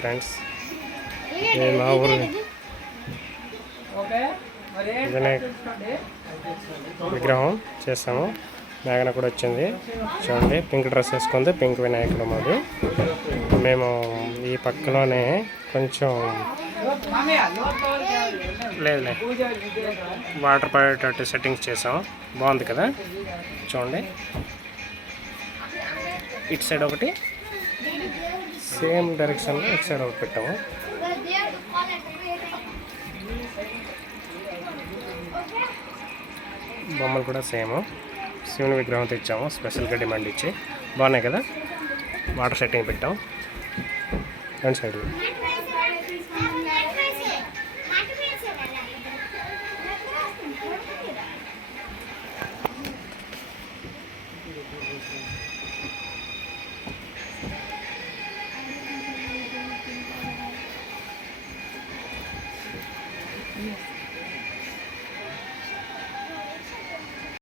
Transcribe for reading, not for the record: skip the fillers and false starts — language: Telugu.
ఫ్రెండ్స్ ఇది మా ఊరు విగ్రహం చేస్తాము. మేఘన కూడా వచ్చింది చూడండి, పింక్ డ్రెస్ వేసుకుంది, పింక్ వినాయకుడు మాది. మేము ఈ పక్కలోనే కొంచెం లేదులే వాటర్ పడేటట్టు సెట్టింగ్స్ చేసాం, బాగుంది కదా చూడండి. ఇటు సైడ్ ఒకటి సేమ్ డైరెక్షన్లో ఇటు సైడ్ ఒకటి పెట్టాము. బొమ్మలు కూడా సేమ్ శివుని విగ్రహం తెచ్చాము, స్పెషల్గా డిమాండ్ ఇచ్చి. బాగున్నాయి కదా, వాటర్ సెట్టింగ్ పెట్టాం. Front side